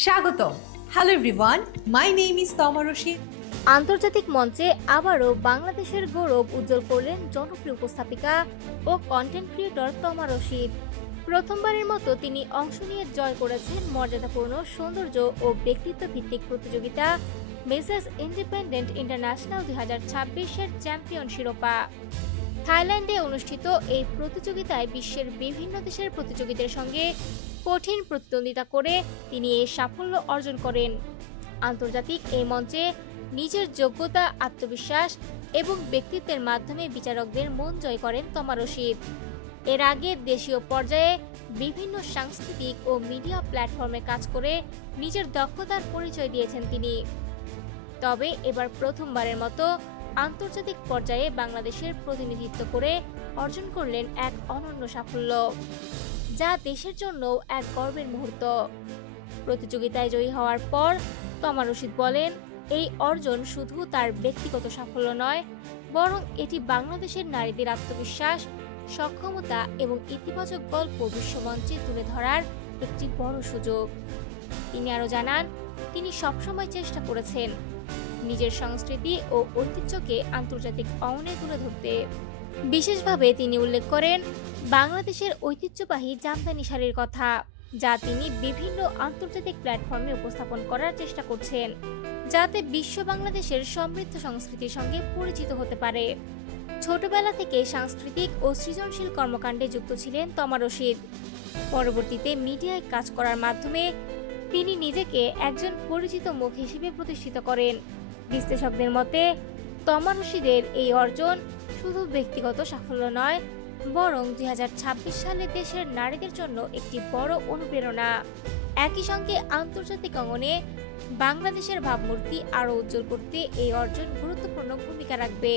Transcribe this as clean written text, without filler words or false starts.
স্বাগতম। Hello everyone, my name is তমা রশিদ। আন্তর্জাতিক মঞ্চে আবারও বাংলাদেশের গৌরব উজ্জ্বল করলেন জনপ্রিয় উপস্থাপিকা ও কন্টেন্ট ক্রিয়েটর তমা রশিদ। প্রথমবারের মতো তিনি অংশ নিয়ে জয় করেছেন মর্যাদাপূর্ণ সৌন্দর্য ও ব্যক্তিত্ব ভিত্তিক প্রতিযোগিতা মিসেস ইন্ডিপেন্ডেন্ট ইন্টারন্যাশনাল 2026-এর চ্যাম্পিয়ন শিরোপা। থাইল্যান্ডে অনুষ্ঠিত এই প্রতিযোগিতায় বিশ্বের বিভিন্ন দেশের প্রতিযোগীদের সঙ্গে কঠিন প্রতিদ্বন্দ্বিতা করে তিনি এই সাফল্য অর্জন করেন। আন্তর্জাতিক এই মঞ্চে নিজের যোগ্যতা, আত্মবিশ্বাস এবং ব্যক্তিত্বের মাধ্যমে বিচারকদের মন জয় করেন তমা রশিদ। এর আগে দেশীয় পর্যায়ে বিভিন্ন সাংস্কৃতিক ও মিডিয়া প্ল্যাটফর্মে কাজ করে নিজের দক্ষতার পরিচয় দিয়েছেন তিনি। তবে এবার প্রথমবারের মতো আন্তর্জাতিক পর্যায়ে বাংলাদেশের প্রতিনিধিত্ব করে অর্জন করলেন এক অনন্য সাফল্য, যা দেশের জন্য এক গর্বের মুহূর্ত। প্রতিযোগিতায় জয়ী হওয়ার পর তমা রশিদ বলেন, এই অর্জন শুধু তার ব্যক্তিগত সাফল্য নয়, বরং এটি বাংলাদেশের নারীদের আত্মবিশ্বাস, সক্ষমতা এবং ইতিবাচক গল্প বিশ্বমঞ্চে তুলে ধরার একটি বড় সুযোগ। তিনি আরও জানান, তিনি সবসময় চেষ্টা করেছেন নিজের সংস্কৃতি ও ঐতিহ্যকে আন্তর্জাতিক অঙ্গনে তুলে ধরতে। বিশেষভাবে তিনি উল্লেখ করেন বাংলাদেশের ঐতিহ্যবাহী জামদানি শাড়ির কথা, যা তিনি বিভিন্ন আন্তর্জাতিক প্ল্যাটফর্মে উপস্থাপন করার চেষ্টা করছেন, যাতে বিশ্ব বাংলাদেশের সমৃদ্ধ সংস্কৃতির সঙ্গে পরিচিত হতে পারে। ছোটবেলা থেকে সাংস্কৃতিক ও সৃজনশীল কর্মকাণ্ডে যুক্ত ছিলেন তমা রশিদ। পরবর্তীতে মিডিয়ায় কাজ করার মাধ্যমে তিনি নিজেকে একজন পরিচিত মুখ হিসেবে প্রতিষ্ঠিত করেন। বিশ্লেষকদের মতে তমা রশিদের এই অর্জন শুধু ব্যক্তিগত সাফল্য নয়, বরং 2026 সালে দেশের নারীদের জন্য একটি বড় অনুপ্রেরণা। একই সঙ্গে আন্তর্জাতিক অঙ্গনে বাংলাদেশের ভাবমূর্তি আরও উজ্জ্বল করতে এই অর্জন গুরুত্বপূর্ণ ভূমিকা রাখবে।